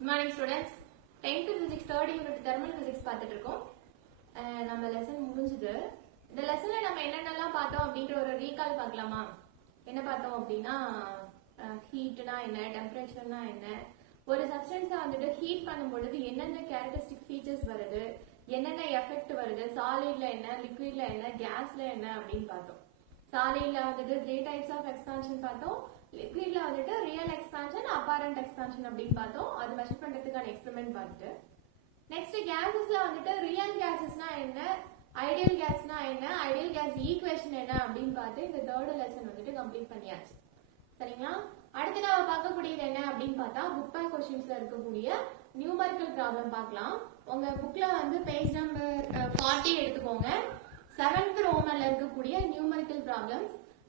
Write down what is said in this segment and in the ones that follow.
Good morning students. 10th physics third unit thermal physics பார்த்துட்டு இருக்கோம். நம்ம லெசன் முடிஞ்சது. இந்த லெசன்ல நம்ம என்னென்னலாம் பார்த்தோம் அப்படின்ற ஒரு ரீகால் பார்க்கலாமா? என்ன பார்த்தோம் அப்படின்னா ஹீட்னா என்ன, டெம்பரேச்சர்னா என்ன, ஒரு சப்ஸ்டன்ஸை வந்துட்டு ஹீட் பண்ணும் பொழுது என்னென்ன கேரக்டரிஸ்டிக் ஃபீச்சர்ஸ் வருது, என்னென்ன எஃபெக்ட் வருது, சாலிட்ல என்ன, லிக்விட்ல என்ன, கேஸ்ல என்ன அப்படின்னு பார்த்தோம். சாலிட்ல வந்துட்டு 3 types of expansion பார்த்தோம். லிக்விட்ல வந்துட்டு ரியல் எக்ஸ்பான்ஷன், அப்பரண்ட் எக்ஸ்பான்ஷன் அப்படின்னு பார்த்தோம். அது மெஷர் பண்றதுக்கான எக்ஸ்பெரிமெண்ட் பார்த்துட்டு நெக்ஸ்ட் கேஸஸ்ல வந்துட்டு ரியல் கேஸஸ்னா என்ன, ஐடியல் கேஸ்னா என்ன, ஐடியல் கேஸ் ஈக்குவேஷன் என்ன அப்படின்னு பார்த்து இந்த தேர்ட் லெசன் வந்துட்டு கம்ப்ளீட் பண்ணியாச்சு. சரிங்களா? அடுத்து நம்ம பார்க்கக்கூடியது என்ன அப்படின்னு பார்த்தா புக் பேக் கொஸ்டின்ஸ்ல இருக்கக்கூடிய நியூமரிக்கல் ப்ராப்ளம் பார்க்கலாம். உங்க புக்ல வந்து பேஜ் நம்பர் 40 எடுத்துக்கோங்க. 7th ரோமன்ல இருக்கக்கூடிய நியூமரிக்கல் ப்ராப்ளம்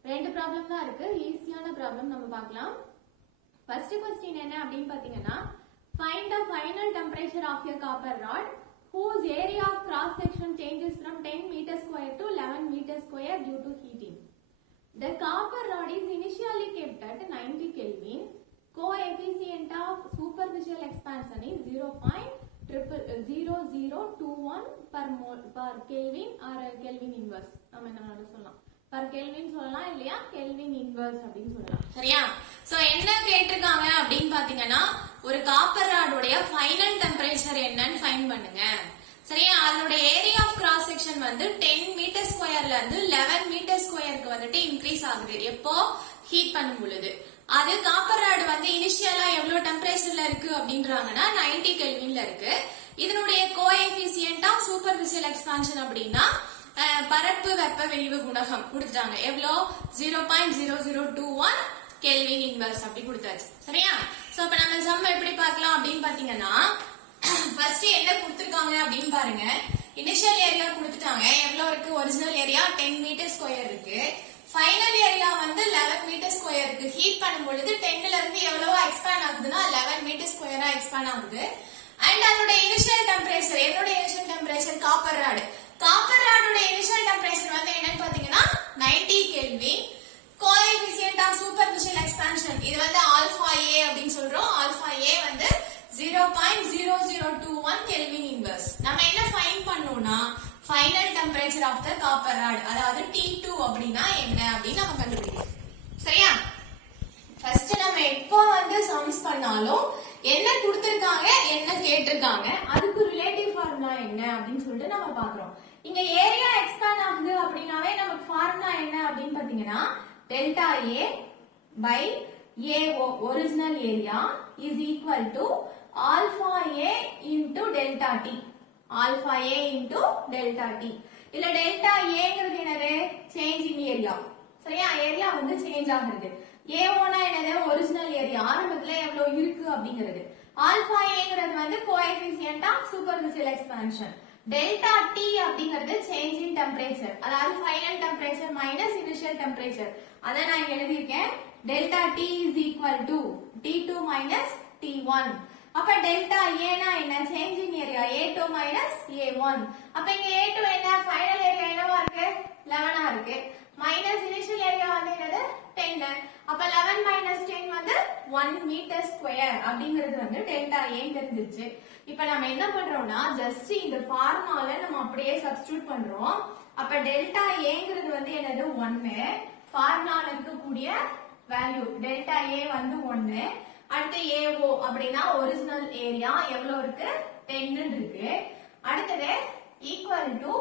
2 ப்ராப்ளம் தான் இருக்கு. ஈஸியான ப்ராப்ளம் நம்ம பார்க்கலாம். ஃபர்ஸ்ட் क्वेश्चन என்ன அப்படின்னு பாத்தீங்கன்னா, find the final temperature of a copper rod whose area of cross section changes from 10 meter square to 11 meter square due to heating. The copper rod is initially kept at 90 Kelvin. Coefficient of superficial expansion is 0.0021 per Kelvin or Kelvin inverse. நம்ம என்ன சொல்லலாம், per kelvin சொல்லலாம் இல்லையா, kelvin inverse அப்படின்னு சொல்லலாம். சரியா? So என்ன கேட்டிருக்காங்க அப்படின்னு பாத்தீங்கன்னா, ஒரு காப்பர் ராடோட ஃபைனல் டெம்பரேச்சர் என்னன்னு ஃபைண்ட் பண்ணுங்க. சரியா? அதோட ஏரியா ஆஃப் கிராஸ் செக்ஷன் வந்து 10 மீட்டர் ஸ்கொயர்ல இருந்து 11 மீட்டர் ஸ்கொயருக்கு வந்துட்டு இன்க்ரீஸ் ஆகுது. எப்போ ஹீட் பண்ணும் பொழுது. அது காப்பர் ராடு வந்து இனிஷியலா எவ்வளவு டெம்பரேச்சர்ல இருக்கு அப்படின்றாங்கன்னா 90 கெல்வின்ல இருக்கு. இதனுடைய கோஎஃபிசியன்ட் ஆஃப் சூப்பர்ஃபிஷியல் எக்ஸ்பான்ஷன் அப்படின்னா பரப்பு வெப்ப விரிவு குணகம் கொடுத்துட்டாங்க. எவ்வளோ 0.0021 கெல்வின் இன்வர்ஸ் அப்படி கொடுத்தாச்சு. சரியா? சோ அப்ப நம்ம சம் எப்படி பார்க்கலாம் அப்படின்னு பாத்தீங்கன்னா, ஃபர்ஸ்ட் என்ன கொடுத்திருக்காங்க அப்படின்னு பாருங்க. இனிஷியல் ஏரியா கொடுத்துட்டாங்க. எவ்வளவு இருக்கு? ஒரிஜினல் ஏரியா 10 மீட்டர் ஸ்கொயர் இருக்கு. ஃபைனல் ஏரியா வந்து 11 மீட்டர் ஸ்கொயர் இருக்கு. ஹீட் பண்ணும் பொழுது 10ல இருந்து எவ்வளவோ எக்ஸ்பேண்ட் ஆகுதுன்னா 11 மீட்டர் ஸ்கொயரா எக்ஸ்பேண்ட் ஆகுது. அண்ட் அதோட இனிஷியல் டெம்பரேச்சர், என்னோட initial temperature copper rod, copper ராடோட இனிஷியல் டெம்பரேச்சர் வந்து என்னன்னு பாத்தீங்கன்னா 90 kelvin. Coefficient of superficial expansion இது வந்து ஆல்பா ஏ அப்படின்னு சொல்றோம். ஆல்பா ஏ வந்து 0.0021 கெல்வின் இன்வர்ஸ். நம்ம என்ன ஃபைண்ட் பண்ணோம்னா final temperature of the copper rod, அதாவது T2 அப்படின்னா என்ன அப்படின்னு நம்ம கண்டுபிடிக்கணும். சரியா? ஃபர்ஸ்ட் நம்ம எப்போ வந்து சம்ஸ் பண்ணாலும் என்ன கொடுத்திருக்காங்க, என்ன கேட்டிருக்காங்க, அதுக்கு ரிலேட்டிவ் ஃபார்முலா என்ன அப்படின்னு சொல்லிட்டு நம்ம பாக்குறோம். இங்க ஏரியா எக்ஸ்பேண்ட் ஆகுது அப்படின்னாவே நமக்கு ஃபார்முலா என்ன அப்படின்னு பாத்தீங்கன்னா, delta A by AO original area is equal to alpha A into delta T. Alpha A into delta T. இல்ல டெல்டா ஏங்கிறது என்னது? Change in area. சரியா? ஏரியா வந்து சேஞ்ச் ஆகுது. ஏஓனா என்னது? ஒரிஜினல் ஏரியா ஆரம்பத்துல எவ்வளவு இருக்கு அப்படிங்கிறது. ஆல்பா ஏங்கிறது வந்து coefficient of superficial expansion. Delta T அப்படிங்கிறது சேஞ்ச் இன் டெம்பரேச்சர், அதாவது final temperature minus initial temperature. அத நான் இங்க எழுதிருக்கேன். Delta T is equal to T2 minus T1. அப்ப டெல்டா ஏனா என்ன? Change in area A2 minus A1. அப்ப இங்க A2 என்ன? ஃபைனல் ஏரியா என்னவா இருக்கு? 11 இருக்கு. மைனஸ் இனிஷியல் ஏரியா வந்து என்னது? 10. அப்ப 11 மைனஸ் 10 வந்து 1 மீட்டர் ஸ்கொயர் அப்படிங்கிறது வந்து டெல்டா ஏ தெரிஞ்சிருச்சு. இப்ப நம்ம என்ன பண்றோம்னா, ஜஸ்ட் இந்த ஃபார்முலால நம்ம அப்படியே சப்ஸ்டிட்யூட் பண்றோம். அப்ப டெல்டா ஏங்கிறது வந்து என்னது? 1. ஃபார்முலால இருக்கக்கூடிய வேல்யூ டெல்டா ஏ வந்து 1. அடுத்து ஏஓ அப்படின்னா ஒரிஜினல் ஏரியா எவ்வளவு இருக்கு? 10 இருக்கு. அடுத்தது equal to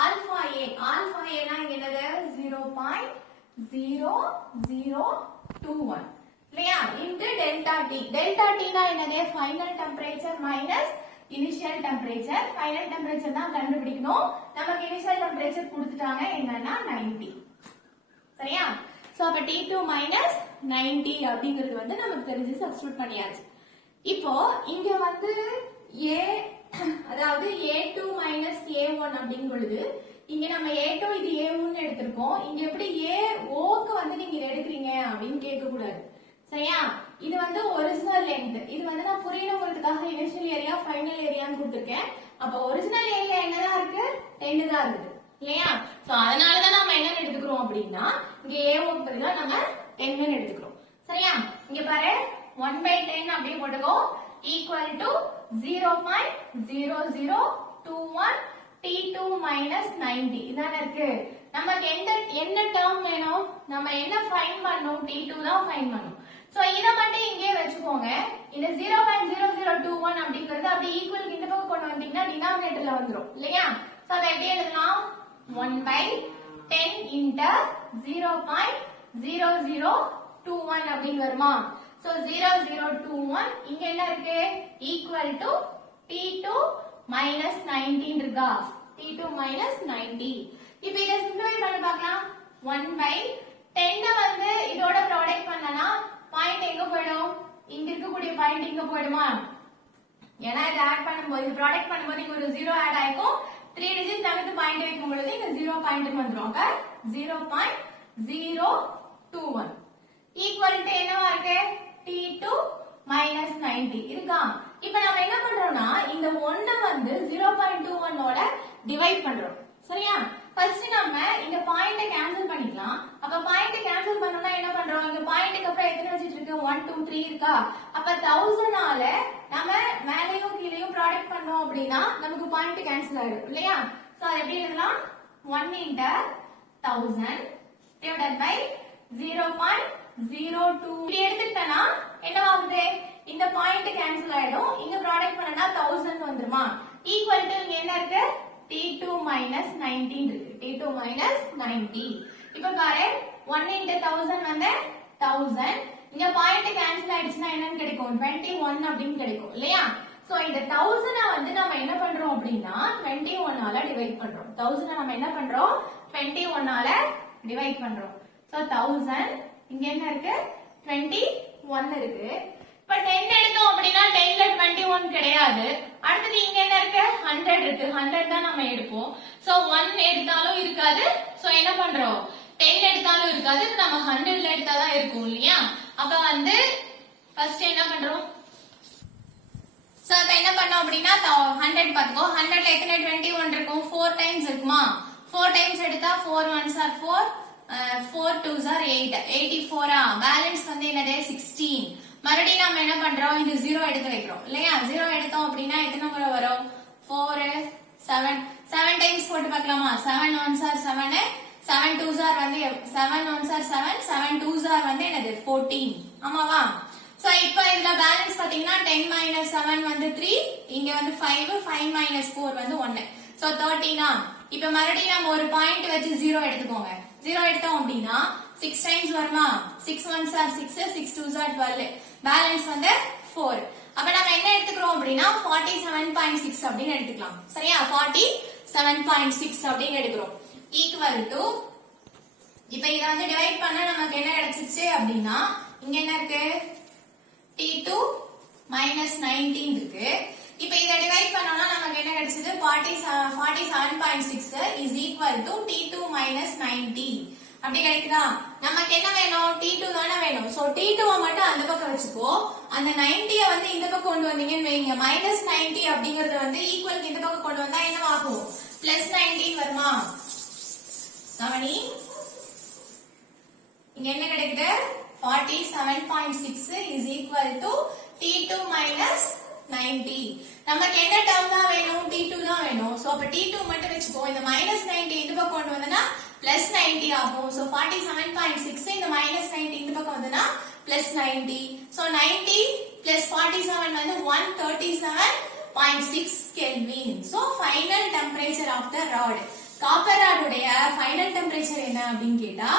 alpha A. Alpha ஏனா இங்க என்னது? 0.0021 இல்லையா? Into delta D. Delta D னா என்னது? Final temperature minus initial temperature. Final temperature தான் கண்டுபிடிக்கணும். நமக்கு இனிஷியல் டெம்பரேச்சர் கொடுத்துட்டாங்க என்னன்னா 90. சரியா? சோ அப்ப T2 மைனஸ் 90 அப்படிங்கிறது வந்து நமக்கு தெரிஞ்சு சப்ஸ்டிட்யூட் பண்ணியாச்சு. இப்போ இங்க வந்து A, அதாவது A2 மைனஸ் A1 அப்படிங்கும் பொழுது இங்க நம்ம A2 இது A1 எடுத்திருக்கோம். இங்க எப்படி AOக்கு வந்து நீங்க எடுக்கிறீங்க அப்படின்னு கேட்க கூடாது. சரியா? இது வந்து ஒரிஜினல் லென்த். இது வந்து நான் புரியணுங்கிறதுக்காக இனிஷியல் ஏரியா ஃபைனல் ஏரியான்னு கொடுத்திருக்கேன். அப்ப ஒரிஜினல் ஏரியா என்னதான் இருக்கு? 10 தான் இருக்குது இல்லையா? சோ அதனாலதான் நம்ம என்ன எடுத்துக்கிறோம் அப்படின்னா, இங்க ஏஓக்கு பதிலா நம்ம 10 எடுத்துக்கிறோம். சரியா? இங்க பாரு 1/10 அப்படியே போட்டுக்கோ. equal to 0.0021 T2 minus 90 இதான இருக்கு. நமக்கு என்ன டேர்ம் வேணும், நம்ம என்ன ஃபைண்ட் பண்ணனும், T2 தான் ஃபைண்ட் பண்ணனும். சோ இத மட்டும் இங்கே வெச்சுக்கோங்க. இந்த 0.0021 அப்படிங்கிறது அப்படியே ஈக்குவல் இந்த பக்கம் கொண்டு வந்தீங்கன்னா டினாமினேட்டர்ல வந்துரும் இல்லையா? சோ அத எப்படி எழுதலாம், 1/10 into 0.0021 அப்படின்னு வருமா? சோ 0021 இங்க என்ன இருக்கு, equal to T2 minus 19 இருக்கா? T2 minus 90. இப்போ இத சிம்பிளிஃபை பண்ணி பார்க்கலாம். 1/10 வந்து இதோட ப்ராடக்ட் பண்ணனா பாயிண்ட் எங்க போய்டும், இங்க இருக்கக்கூடிய பாயிண்ட் இங்க போய்டுமா? ஏனா இத ஆட் பண்ணும்போது இது ப்ராடக்ட் பண்ணும்போது இங்க ஒரு 0 ஆட் ஆயிக்கும். 3 டிஜிட் நகர்த்து பாயிண்ட் வைக்கும் பொழுது இங்க 0 பாயிண்ட் வந்துரும். அப்ப 0.021 ஈக்குவல் டு என்னவா இருக்கு, T2 minus 90 இருக்கா? இப்போ நாம என்ன பண்றோம்னா இந்த 1 வந்து 0.21 ஓட டிவைட் பண்றோம். சரியா? ஃபர்ஸ்ட் நம்ம இந்த பாயிண்ட கேன்சல் பண்ணிக்கலாம். அப்ப பாயிண்ட கேன்சல் பண்ணனும்னா என்ன பண்றோம், இங்க பாயிண்ட்க்கு அப்புறம் எத்தனை டிஜிட் இருக்கு, 1 2 3 இருக்கா? அப்ப 1000 ஆல நம்ம மேலயும் கீழயும் ப்ராடக்ட் பண்றோம் அப்படினா நமக்கு பாயிண்ட் கேன்சல் ஆயிடும் இல்லையா? சோ அது எப்படி எழுதலாம், 1 into 1000 divided by 0.02 இப்படி எடுத்துட்டனா என்ன ஆகுது, இந்த பாயிண்ட் கேன்சல் ஆயிடும். இங்க ப்ராடக்ட் பண்ணனா 1000 வந்துருமா? ஈக்குவல் டு இங்க என்ன இருக்கு, T2 minus 19 இருக்கு. T2 minus 90. இப்ப பாரு 1 into 1000 வந்து 1000. இங்க பாயிண்ட் கேன்சல் ஆயிடுச்சுனா என்னன்னு கிடைக்கும், 21 அப்படினு கிடைக்கும் இல்லையா? சோ இந்த 1000 வந்து நாம என்ன பண்றோம் அப்படினா 21 ஆல டிவைட் பண்றோம். 1000 நம்ம என்ன பண்றோம், 21 ஆல டிவைட் பண்றோம். சோ 1000 இங்க என்ன இருக்கு, 21 இருக்கு. இப்ப 10 எடுத்தோம் அப்படினா 10ல 21 கிடையாது. அடுத்து இங்க என்ன இருக்கு, 100 இருக்கு. 100 தான் நம்ம எடுப்போம். சோ 1 எடுத்தாலும் இருக்காது. சோ என்ன பண்றோம், 10 எடுத்தாலும் இருக்காது. நம்ம 100ல எடுத்தா தான் இருக்கும் இல்லையா? அப்ப வந்து ஃபர்ஸ்ட் என்ன பண்றோம், சோ இப்ப என்ன பண்ணோம் அப்படினா 100 பாத்துக்கோ. 100ல எத்தனை 21 இருக்கும், 4 டைம்ஸ் இருக்குமா? 4 டைம்ஸ் எடுத்தா 4 1s are 4, 4 2s are 8, 84 ah? Balance வந்து என்னது, 16. மறுபடியும் நாம என்ன பண்றோம், இந்த 0 எடுத்து வைக்கிறோம் இல்லையா? 0 எடுத்தோம் அப்படினா எத்தனை முறை வரும், 4 7 7 டைம்ஸ் போட்டு பார்க்கலாமா? 7 1s are 7, 7 2s are வந்து 7 1s are 7, 7 2s are வந்து என்னது 14. ஆமாவா? சோ இப்போ இதுல பேலன்ஸ் பாத்தீங்கன்னா 10 minus 7 வந்து 3, இங்க வந்து 5, 5 minus 4 வந்து 1. சோ 13 ஆ? இப்போ மறுபடியும் நம்ம ஒரு பாயிண்ட் வச்சு 0 எடுத்துக்கோங்க. 0 எடுத்தோம் அப்படினா 6 டைம்ஸ் வருமா? 6 1s are 6, 6 2s are 12, balance வந்து 4. அப்ப நம்ம என்ன எடுத்துக்கிறோம் அப்படினா 47.6 அப்படினு எடுத்துக்கலாம். சரியா? 47.6 அப்படினு எடுக்கிறோம். ஈக்குவல் டு இப்போ இத வந்து டிவைட் பண்ணா நமக்கு என்ன கிடைச்சிச்சு அப்படினா இங்க என்ன இருக்கு, T2 minus 19 இருக்கு. இப்போ இத டிவைட் பண்ணோம்னா நமக்கு என்ன கிடைச்சது, 47.6 is equal to T2 minus 90 அப்படி கிடைக்குதா? நமக்கு என்ன வேணும், T2 தானே வேணும். சோ T2 மட்டும் அந்த பக்கம் வச்சுக்கோ. அந்த 90 வந்து இந்த பக்கம் கொண்டு வந்தீங்கன்னு வைங்க, -90 அப்படிங்கறது வந்து ஈக்குவல் இந்த பக்கம் கொண்டு வந்தா என்ன ஆகும், +19 வருமா? கவனி, இங்க என்ன கிடைக்குது, 47.6 is equal to T2 minus 90. நமக்கு என்ன டேர்ம் தான் வேணும், T2 தான் வேணும். சோ அப்ப T2 மட்டும் வெச்சுக்கோ. இந்த -90 இந்த பக்கம் கொண்டு வந்தனா +90 ஆகும். சோ 47.6 இந்த -90 இந்த பக்கம் வந்தனா +90. சோ 90 plus 47 வந்து 137.6 Kelvin. So final temperature of the rod. Copper rod உடைய final temperature என்ன அப்படினு கேட்டா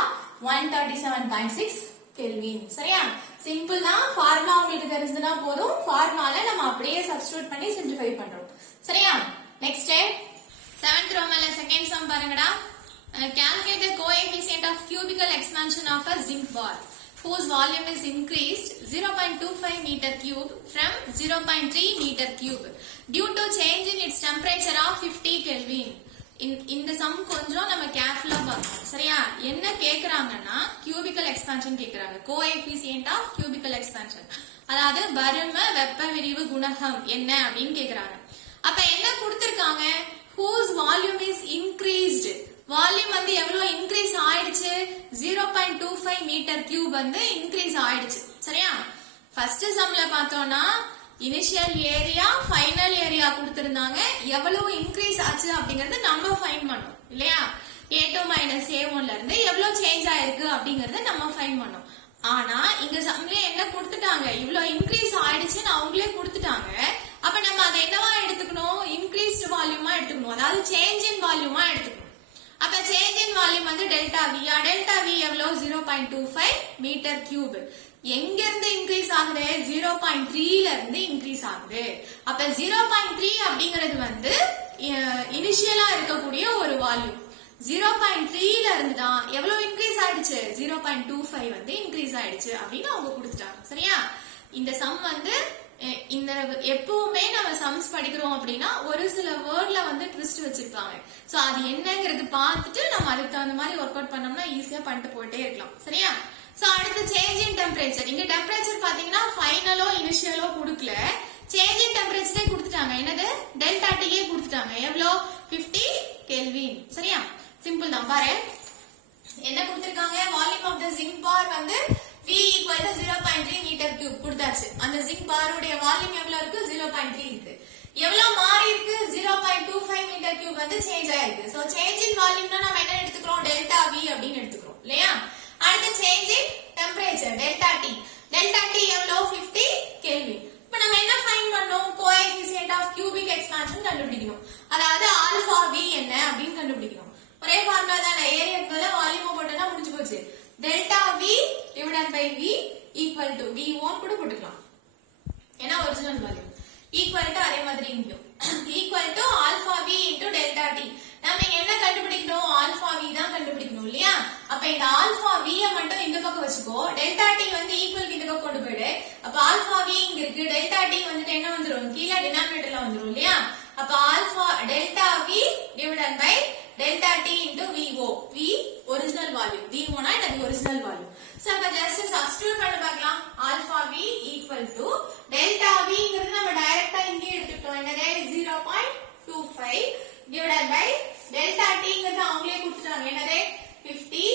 137.6 Kelvin. சரியா? சிம்பிள் தான். ஃபார்முலா உங்களுக்கு தெரிஞ்சதுனா போதும். ஃபார்முலால நம்ம அப்படியே சப்ஸ்டிட்யூட் பண்ணி சிம்பிளிஃபை பண்றோம். சரியா? நெக்ஸ்ட் 7th ரோமன்ல செகண்ட் சம் பாருங்கடா. Calculate the coefficient of cubical expansion of a zinc bar whose volume is increased 0.25 meter cube from 0.3 meter cube due to change in its temperature of 50 Kelvin. இந்த some கொஞ்சம் நம்ம கேர்ஃபுல்லா பார்க்கணும். சரியா? என்ன கேக்குறாங்கன்னா cubical expansion கேக்குறாங்க. coefficient of cubical expansion. அதாவது பரும வெப்ப விரிவு குணகம் என்ன அப்படினு கேக்குறாங்க. அப்ப என்ன கொடுத்திருக்காங்க, whose volume is increased. Volume வந்து எவ்வளவு இன்க்ரீஸ் ஆயிடுச்சு, 0.25 மீட்டர் கியூப் வந்து இன்க்ரீஸ் ஆயிடுச்சு. சரியா? ஃபர்ஸ்ட் சம்ல பார்த்தோம்னா இனிஷியல் ஏரியா ஃபைனல் ஏரியா கொடுத்திருந்தாங்க, எவ்வளவு இன்க்ரீஸ் ஆச்சு அப்படிங்கறது நம்ம ஃபைண்ட் பண்ணோம் இல்லையா. A2 மைனஸ் A1 ல இருந்து எவ்வளவு சேஞ்ச் ஆயிருக்கு அப்படிங்கறத நம்ம ஃபைண்ட் பண்ணோம். ஆனா இங்க சம்ல என்ன கொடுத்துட்டாங்க, இவ்வளவு இன்க்ரீஸ் ஆயிடுச்சுன்னு அவங்களே கொடுத்துட்டாங்க. அப்ப நம்ம அதை என்னவா எடுத்துக்கணும், இன்க்ரீஸ்ட் வால்யூமா எடுத்துக்கணும், அதாவது சேஞ்ச் இன் வால்யூமா எடுத்துக்கணும். அப்ப சேஞ்ச் இன் வால்யூம் வந்து டெல்டா வியா, டெல்டா வி எவ்வளவு 0.25 மீட்டர் கியூப். எங்க இருந்து இன்க்ரீஸ் ஆகுது, 0.3ல இருந்து இன்க்ரீஸ் ஆகுது. அப்ப 0.3 அப்படிங்கிறது வந்து இனிஷியலா இருக்கக்கூடிய ஒரு வால்யூம். 0.3ல இருந்து தான் எவ்வளவு இன்க்ரீஸ் ஆயிடுச்சு, 0.25 வந்து இன்க்ரீஸ் ஆயிடுச்சு அப்படின்னு அவங்க கொடுத்துட்டாங்க. சரியா. இந்த சம் வந்து இந்த எப்பவுமே நம்ம சம்ஸ் படிக்கிறோம் அப்படின்னா ஒரு சில வேர்ட்ல வந்து ட்விஸ்ட் வச்சிருப்பாங்க. சோ அது என்னங்கிறது பார்த்துட்டு நம்ம அதுக்கு தகுந்த மாதிரி ஒர்க் அவுட் பண்ணோம்னா ஈஸியா பண்ணிட்டு போயிட்டே இருக்கலாம். சரியா. சோ அடுத்து சேஞ்ச் இன் டெம்பரேச்சர். இங்க டெம்பரேச்சர் பாத்தீங்கன்னா ஃபைனலோ இனிஷியலோ கொடுக்கல, சேஞ்ச் இன் டெம்பரேச்சரே கொடுத்துட்டாங்க. என்னது, டெல்டா டியே கொடுத்துட்டாங்க. எவ்வளோ, 50 கெல்வின். சரியா, சிம்பிள் தான். பாரு என்ன கொடுத்திருக்காங்க, volume of the zinc bar வந்து V equal to 0.3 metre cube கொடுத்தாச்சு. அந்த ஜிங்க் பாருடைய வால்யூம் எவ்வளவு இருக்கு, 0.3 இருக்கு. எவ்வளவு மாறி இருக்கு, 0.25 மீட்டர் கியூப் வந்து சேஞ்ச் ஆயிருக்கு. சோ சேஞ்ச் இன் வால்யூம்னா நம்ம என்ன எடுத்துக்கிறோம், டெல்டா V அப்படின்னு எடுத்துக்கிறோம் இல்லையா. அடுத்து change in temperature, delta T. Delta T எவ்வளவு, 50 கெல்வின். இப்போ நம்ம என்ன ஃபைண்ட் பண்ணோம், கோஎஃபிஷியன்ட் ஆஃப் கியூபிக் எக்ஸ்பான்ஷன் கண்டுபிடிக்கணும். அதாவது ஆல்பா V என்ன அப்படின்னு கண்டுபிடிக்கணும். ஒரே ஃபார்முலா தானே, ஏரியாக்குள்ள வால்யூம் போட்டோம்னா முடிஞ்சு போச்சு. Delta V divided by V equal to V1 கூட போட்டுக்கலாம், ஏன்னா ஒரிஜினல் வேல்யூ. equal to அதே மாதிரி இங்க equal to alpha V into delta T. நம்ம இங்க என்ன கண்டுபிடிக்கணும், alpha V தான் கண்டுபிடிக்கணும் இல்லையா. அப்ப இந்த alpha V மட்டும் இந்த பக்கம் வச்சுக்கோ, delta T வந்து ஈக்குவல் இந்த பக்கம் கொண்டு போயிடு. அப்ப alpha V இங்க இருக்கு, delta T வந்துட்டு என்ன வந்துரும், கீழே டினாமினேட்டர்ல வந்துரும் இல்லையா. அப்ப alpha delta V divided by delta T into VO. V original value, V1 அது original value. So அப்ப just substitute பண்ணி பார்க்கலாம். alpha V equal to delta V ங்கிறது நம்ம டைரக்டா இங்கே எடுத்துட்டோம். என்னது, 0.25 divided by delta T ங்கிறது அவங்களே கொடுத்துட்டாங்க. என்னது, 50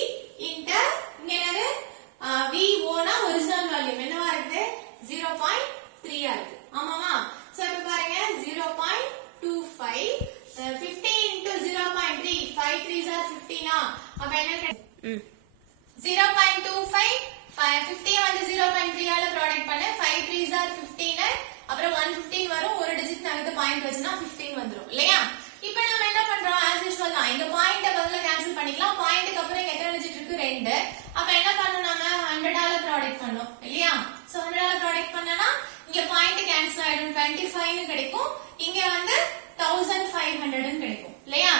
into இங்க என்னது VO னா original value என்னவா இருக்கு, 0.3 ஆ இருக்கு. ஆமாமா. சோ இப்ப பாருங்க 0.25 50 into 0.3, 5 3s are 15 னா அப்ப என்ன கிடைக்கும், 0.25 50 வந்து 0.3 ஆல ப்ராடக்ட் பண்ண, 5 3s are 15, அப்புறம் 115 வரும், ஒரு டிஜிட் நகர்த்து பாயிண்ட் வச்சனா 15 வந்துரும் இல்லையா. இப்போ நம்ம என்ன பண்றோம், as usual தான், இந்த பாயிண்ட பதிலா கேன்சல் பண்ணிக்கலாம். பாயிண்ட்க்கு அப்புறம் இங்க எத்தனை டிஜிட் இருக்கு, 2. அப்ப என்ன பண்ணனும், நாம 100 ஆல ப்ராடக்ட் பண்ணோம் இல்லையா. சோ 100 ஆல ப்ராடக்ட் பண்ணனா இங்க பாயிண்ட் கேன்சல் ஆயிடும், 25 னு கிடைக்கும். இங்க வந்து 1500 னு கிடைக்கும் இல்லையா.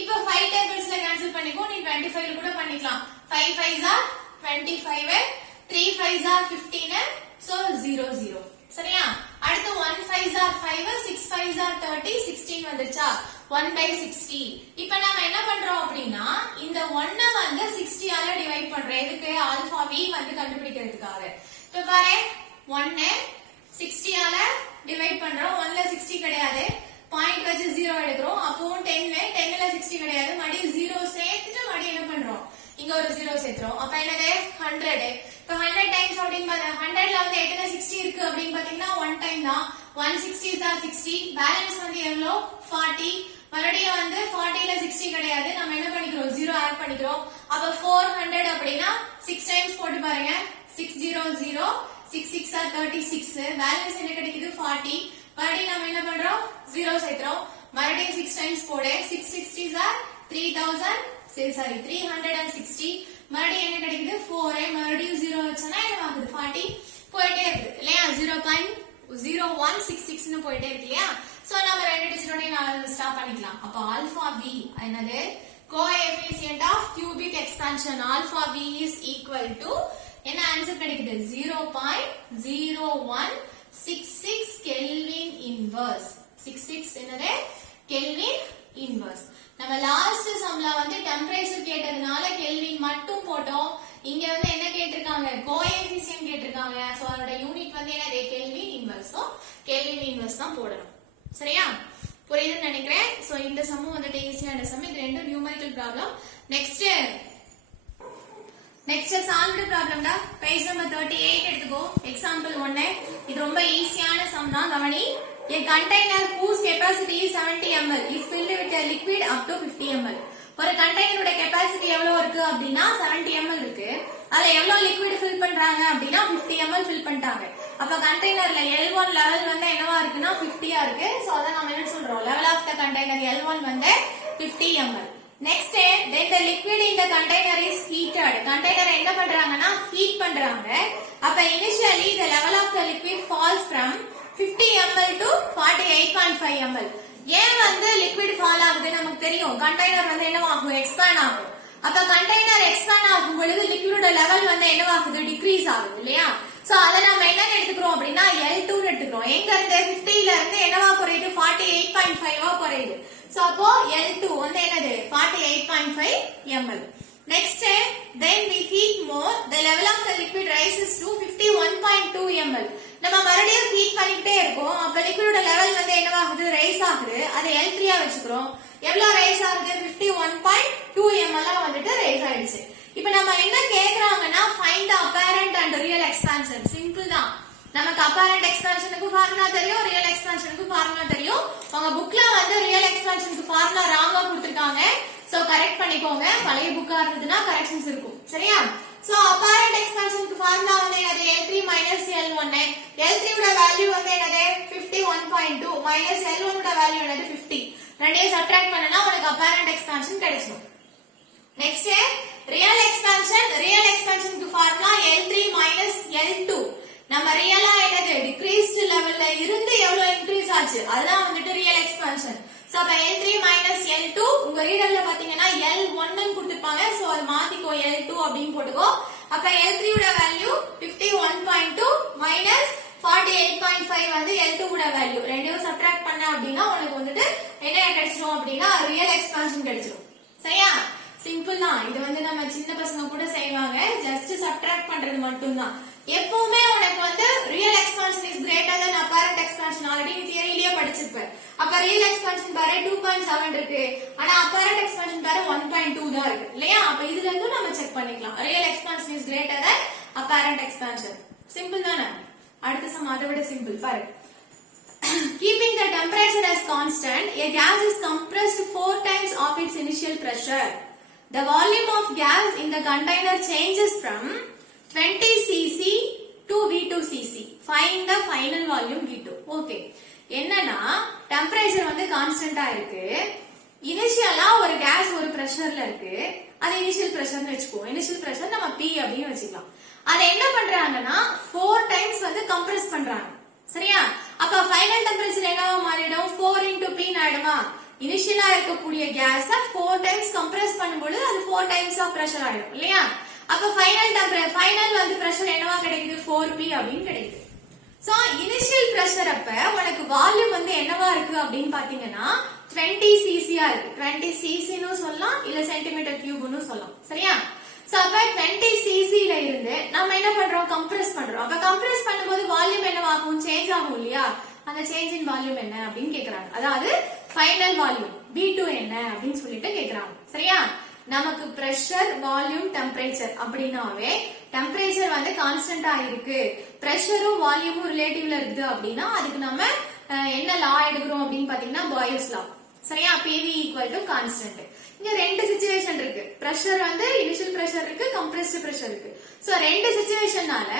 இப்போ 5 டேபிள்ஸ்ல கேன்சல் பண்ணிக்கோ, நீ 25 ல கூட பண்ணிக்கலாம். 5 5s are 25, 3 5s are 15, so 0 0. சரியா. அடுத்து 1 5s are 5, 6 5s are 30, 16 வந்துருச்சா, 1/60. இப்போ நாம என்ன பண்றோம் அப்படினா இந்த 1 வந்து 60 ஆல டிவைட் பண்றோம். எதுக்கு, ஆல்பா V வந்து கண்டுபிடிக்கிறதுக்காக. இப்போ பாரு 1 60 ஆல டிவைட் பண்றோம். 1 ல 60 கிடையாது, பாயிண்ட் வச்சு 0 எடுக்கிறோம். அப்பவும் 10 ல 60 கிடையாது, மறுபடியும் 0 சேர்த்துட்டு மறுபடியும் என்ன பண்றோம், இங்க ஒரு 0 சேர்த்துறோம். அப்ப என்னது, 100. இப்ப 100 டைம்ஸ் அப்படின்னு பார்த்தா 100ல வந்து எத்தனை 60 இருக்கு அப்படின்னு பாத்தீங்கன்னா 1 டைம் தான். 160s are 60, பேலன்ஸ் வந்து எவ்வளோ 40. மறுபடியும் வந்து 40 ல 60 கிடையாது, நம்ம என்ன பண்ணிக்கிறோம், 0 ஆட் பண்ணிக்கிறோம். அப்ப 400 அப்படின்னா 6 டைம்ஸ் போட்டு பாருங்க, 600 6 6 are 36, பேலன்ஸ் என்ன கிடைக்குது 40. மறுபடியும் நம்ம என்ன பண்றோம், 0 சேர்க்கிறோம். மறுபடியும் 6 டைம்ஸ் போடு, 6 60s are 360. மறுபடியும் என்ன கிடைக்குது 4, மறுபடியும் 0 வச்சனா என்ன ஆகுது 40. போயிட்டே இருக்கு இல்லையா, 0.0166 னு போயிட்டே இருக்கு இல்லையா. சோ நம்ம ரெண்டு டிஜிட்டோட ஸ்டாப் பண்ணிக்கலாம். அப்ப ஆல்பா V என்னது, coefficient of cubic expansion alpha V is equal to என்ன ஆன்சர் கிடைக்குது, 0.0166 கெல்வின் இன்வர்ஸ். 66 என்னது, கெல்வின் இன்வர்ஸ். நம்ம லாஸ்ட் சம்ல வந்து டெம்பரேச்சர் கேட்டதுனால கெல்வின் மட்டும் போட்டோம். இங்க வந்து என்ன கேட்டிருக்காங்க, கோஎஃபிஷியன்ட் கேட்டிருக்காங்க. சோ அதோட யூனிட் வந்து என்னது, kelvin inverse. So kelvin inverse தான் போடணும். சரியா, புரியுதுன்னு நினைக்கிறேன். சோ இந்த சம்மும் வந்துட்டு ஈஸியான சம். இது ரெண்டும் numerical problem. Next next solved ப்ராப்ளம்டா பேஜ் நம்பர் 38 எடுத்துக்கோ. எக்ஸாம்பிள் 1. இது ரொம்ப ஈஸியான சம் தான், கவனி. A container whose capacity is 70 ml is filled with a liquid up to 50 ml. ஒரு கண்டெய்னரோட கெபாசிட்டி எவ்வளவு இருக்கு அப்படின்னா 70 ml இருக்கு. அதுல எவ்வளவு லிக்விட் ஃபில் பண்றாங்க அப்படின்னா 50 ml ஃபில் பண்ணிட்டாங்க. அப்ப கண்டெய்னர்ல L1 லெவல் வந்து என்னவா இருக்குன்னா 50 இருக்கு. சோ அத நாம என்ன சொல்றோம், level of the container L1 வந்து 50 ml. Next, then the liquid in the container is heated. Container என்ன பண்றாங்கன்னா ஹீட் பண்றாங்க. அப்ப initially the level of the liquid falls from 50 ml to 48.5 ml. ஏன் வந்து லிக்விட் ஃபால் ஆகுது நமக்கு தெரியும். கண்டெய்னர் வந்து என்னவாகும், எக்ஸ்பேண்ட் ஆகும். அப்ப கண்டெய்னர் எக்ஸ்பேண்ட் ஆகும் பொழுது லிக்விடோட லெவல் வந்து என்னவாகுது, டிக்ரீஸ் ஆகுது இல்லையா. சோ அத நாம என்ன எடுத்துக்கிறோம் அப்படின்னா L2 எடுத்துக்கிறோம். எங்க இருந்து 50 ல இருந்து என்னவா குறையுது, 48.5 குறையுது. சோ அப்போ L2 வந்து என்னது 48.5 ml. Next, then we heat more, the level of the liquid rises to 51.2 ml. நம்ம மறுபடியும் ஹீட் பண்ணிக்கிட்டே இருக்கோம். அப்ப லிக்விடோட லெவல் வந்து என்னவாகுது, ரைஸ் ஆகுது. அதை L3 ஆ வச்சுக்கிறோம். எவ்வளவு ரைஸ் ஆகுது, 51.2 ml வந்துட்டு ரைஸ் ஆயிடுச்சு. இப்ப நம்ம என்ன கேக்குறாங்கன்னா find the apparent and real expansion. Simple தான். நமக்கு apparent expansionக்கு ஃபார்முலா தெரியும், real expansionக்கு ஃபார்முலா தெரியும். உங்க புக்ல வந்து real expansionக்கு ஃபார்முலா ராங்கா கொடுத்திருக்காங்க. சோ கரெக்ட் பண்ணிக்கோங்க. பழைய புக்கா இருந்ததுன்னா கரெக்ஷன்ஸ் இருக்கும். சரியா? சோ apparent expansionக்கு ஃபார்முலா வந்து என்னது, L3 L1. L3 ஓட வேல்யூ வந்து என்னது 51.2 L1 ஓட வேல்யூ என்னது 50. ரெண்டையும் சப்ட்ராக்ட் பண்ணனா உங்களுக்கு apparent expansion கிடைச்சிடும். Next real expansion. real expansionக்கு ஃபார்முலா L3 L2. நம்ம ரியலா என்னது டிக்ரீஸ்ட் லெவல்ல இருந்து எவ்வளவு இன்க்ரீஸ் ஆச்சு, அதுதான் வந்துட்டு ரியல் எக்ஸ்பான்ஷன். சோ அப்ப L3 L2 உங்க ரீடர்ல பாத்தீங்கன்னா L1 ன்னு கொடுத்திருப்பாங்க. சோ அது மாத்திக்கோ L2 அப்படினு போட்டுக்கோ. அப்ப L3 ஓட வேல்யூ 51.2 48.5 வந்து L2 ஓட வேல்யூ. ரெண்டையும் சப்ட்ராக்ட் பண்ண அப்படினா உங்களுக்கு வந்துட்டு என்ன கிடைச்சிரும் அப்படினா ரியல் எக்ஸ்பான்ஷன் கிடைச்சிரும். சரியா? சிம்பிள் தான். இது வந்து நம்ம சின்ன பசங்க கூட செய்வாங்க. ஜஸ்ட் சப்ட்ராக்ட் பண்றது மட்டும் தான். எப்பவுமே உனக்கு வந்து real expansion is greater than apparent expansion already நீ தியரியிலேயே படிச்சிருப்ப. அப்ப ரியல் எக்ஸ்பான்ஷன் பாரு 2.7 இருக்கு, ஆனா அப்பேரண்ட் எக்ஸ்பான்ஷன் பாரு 1.2 தான் இருக்கு இல்லையா. அப்ப இதுல இருந்து நம்ம செக் பண்ணிக்கலாம். Real expansion is greater than apparent expansion. Simple தானே. அடுத்த சம் அதை விட சிம்பிள் பாரு. Keeping the temperature as constant, a gas is compressed 4 times of its initial pressure. The volume of gas in the container changes from 20 cc to V2 cc. Find the final volume V2. Okay. என்னன்னா temperature வந்து கான்ஸ்டன்டா இருக்கு. இனிஷியலா ஒரு case ஒரு பிரஷர்ல இருக்கு. அது initial பிரஷர்னு வெச்சுக்கோ. Initial pressure நம்ம P அப்படினு வெச்சுக்கலாம். அதை என்ன பண்றாங்கன்னா 4 டைம்ஸ் வந்து கம்ப்ரஸ் பண்றாங்க. சரியா? அப்ப ஃபைனல் டெம்பரேச்சர் என்னவா மாறிடும், 4 into P ஆயிடுமா. இனிஷியலா இருக்கக்கூடிய கேஸ 4 டைம்ஸ் கம்ப்ரஸ் பண்ணும்போது அது 4 டைம்ஸ் ஆஃப் பிரஷர் ஆயிடும் இல்லையா. அப்ப ஃபைனல் வந்து பிரஷர் என்னவா கிடைக்குது, 4P அப்படின்னு கிடைக்குது. சோ இனிஷியல் பிரஷர் அப்ப உனக்கு வால்யூம் வந்து என்னவா இருக்கு அப்படின்னு பாத்தீங்கன்னா 20 cc இருக்கு. 20 cc னு சொல்லலாம், இல்ல சென்டிமீட்டர் கியூப்னு சொல்லலாம். சரியா? சோ அப்ப 20 cc ல இருந்து நம்ம என்ன பண்றோம், கம்ப்ரஸ் பண்றோம். அப்ப கம்ப்ரஸ் பண்ணும்போது வால்யூம் என்னவாகும், சேஞ்ச் ஆகும் இல்லையா. அந்த சேஞ்ச் இன் வால்யூம் என்ன அப்படின்னு கேக்குறாங்க. அதாவது ஃபைனல் வால்யூம் V2 என்ன அப்படின்னு சொல்லிட்டு கேக்குறாங்க. சரியா? நமக்கு பிரஷர், வால்யூம், டெம்பரேச்சர் அப்படின்னாவே டெம்பரேச்சர் வந்து கான்ஸ்டன்டா இருக்கு, பிரஷரும் வால்யூமும் ரிலேட்டிவ்ல இருக்குது அப்படின்னா அதுக்கு நம்ம என்ன லா எடுக்கிறோம் அப்படின்னு பாத்தீங்கன்னா பாயில்ஸ் லா. சரியா? PV equal to constant. இங்க ரெண்டு சிச்சுவேஷன் இருக்கு. பிரஷர் வந்து இனிஷியல் பிரஷர் இருக்கு, கம்ப்ரஸ்ட் பிரஷர் இருக்கு. சோ ரெண்டு சிச்சுவேஷனால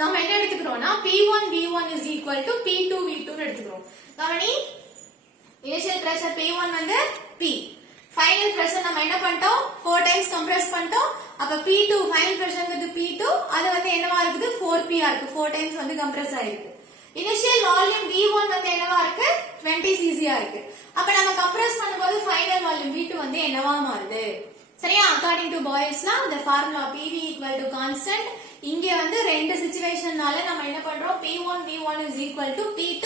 நம்ம என்ன எடுத்துக்கிறோம்னா P1 V1 is equal to P2 V2 எடுத்துக்கிறோம். கவனி, இனிஷியல் பிரஷர் P1 வந்து P, ஃபைனல் பிரஷர் நம்ம என்ன பண்ணிட்டோம் 4 டைம்ஸ் கம்ப்ரஸ் பண்ணிட்டோம். அப்ப P2 ஃபைனல் பிரஷர்ங்கிறது P2, அது வந்து என்னவா இருக்குது 4P இருக்கு. 4 டைம்ஸ் வந்து கம்ப்ரஸ் ஆயிருக்கு. இனிஷியல் வால்யூம் V1 வந்து என்னவா இருக்கு 20 cc இருக்கு. அப்ப நம்ம கம்ப்ரஸ் பண்ணும்போது ஃபைனல் வால்யூம் V2 வந்து என்னவா மாறுது. சரியா? According to boils law the formula PV equal to constant. இங்க வந்து ரெண்டு சிச்சுவேஷன்னால நம்ம என்ன பண்றோம், P1 V1 is equal to P2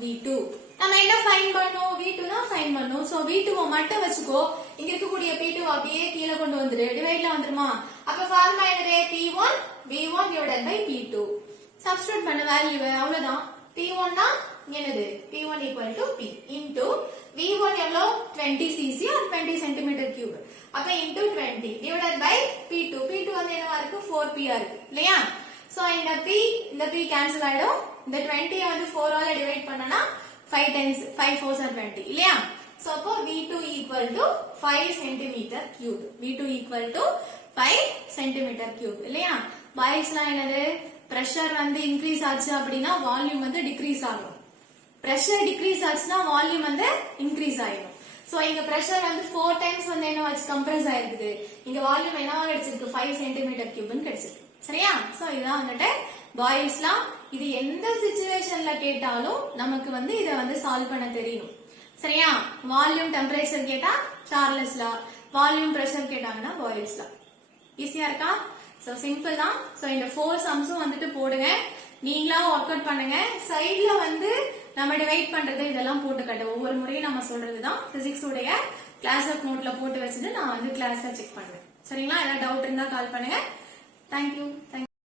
V2. நம்ம என்ன ஃபைண்ட் பண்ணோம், V2 தான் ஃபைண்ட் பண்ணோம். சோ V2 மட்டும் வச்சுக்கோ. இங்க இருக்கக்கூடிய P2 அப்படியே கீழ கொண்டு வந்துரு, டிவைட்ல வந்துருமா. அப்ப ஃபார்முலா என்னது, P1 V1 divided by P2. Substitute பண்ண வேல்யூ அவ்வளவுதான். P1 னா என்னது, P1 equal to P into V1 எவ்வளோ 20 cc or 20 centimeter cube. அப்ப into 20 divided by P2. P2 வந்து என்னவா இருக்கு 4P இருக்கு இல்லையா? சோ இந்த P cancel ஆயிடும். இந்த 20 வந்து 4 ஆல டிவைட் பண்ணனா 5 times 5 4s are 20 இல்லையா? சோ அப்போ V2 equal to 5 centimeter cube. V2 equal to 5 centimeter cube இல்லையா? பாய்ஸ்ல என்னது pressure வந்து increase ஆச்சு அப்படினா வால்யூம் வந்து decrease ஆகும். pressure decrease ஆச்சுனா வால்யூம் வந்து increase ஆயிடும். சோ இங்க pressure வந்து 4 times வந்து என்ன ஆச்சு compress ஆயிருக்குது. இங்க வால்யூம் என்னவா கிடைச்சிருக்கு 5 centimeter cube ன்னு கிடைச்சிருக்கு. சரியா? சோ இதான் வந்துட்டு பாய்ஸ் லா. இது எந்த சிச்சுவேஷன்ல கேட்டாலும் நமக்கு வந்து இத வந்து சால்வ் பண்ண தெரியணும். சரியா? வால்யூம் டெம்பரேச்சர் கேட்டா சார்லஸ் லா, வால்யூம் பிரஷர் கேட்டாங்கன்னா பாய்ஸ் லா. ஈஸியா இருக்கா? சோ சிம்பிள் தான். சோ இந்த 4 சம்ஸும் வந்துட்டு போடுங்க. நீங்களா ஒர்க் அவுட் பண்ணுங்க. சைடுல வந்து நம்ம டிவைட் பண்றது இதெல்லாம் போட்டு காட்டு. ஒவ்வொரு முறையும் நம்ம சொல்றதுதான் பிசிக்ஸ் உடைய கிளாஸ் ஒர்க் நோட்ல போட்டு வச்சுட்டு நான் வந்து கிளாஸ்ல செக் பண்ணுவேன். சரிங்களா? ஏதாவது டவுட் இருந்தா கால் பண்ணுங்க. தேங்க்யூ.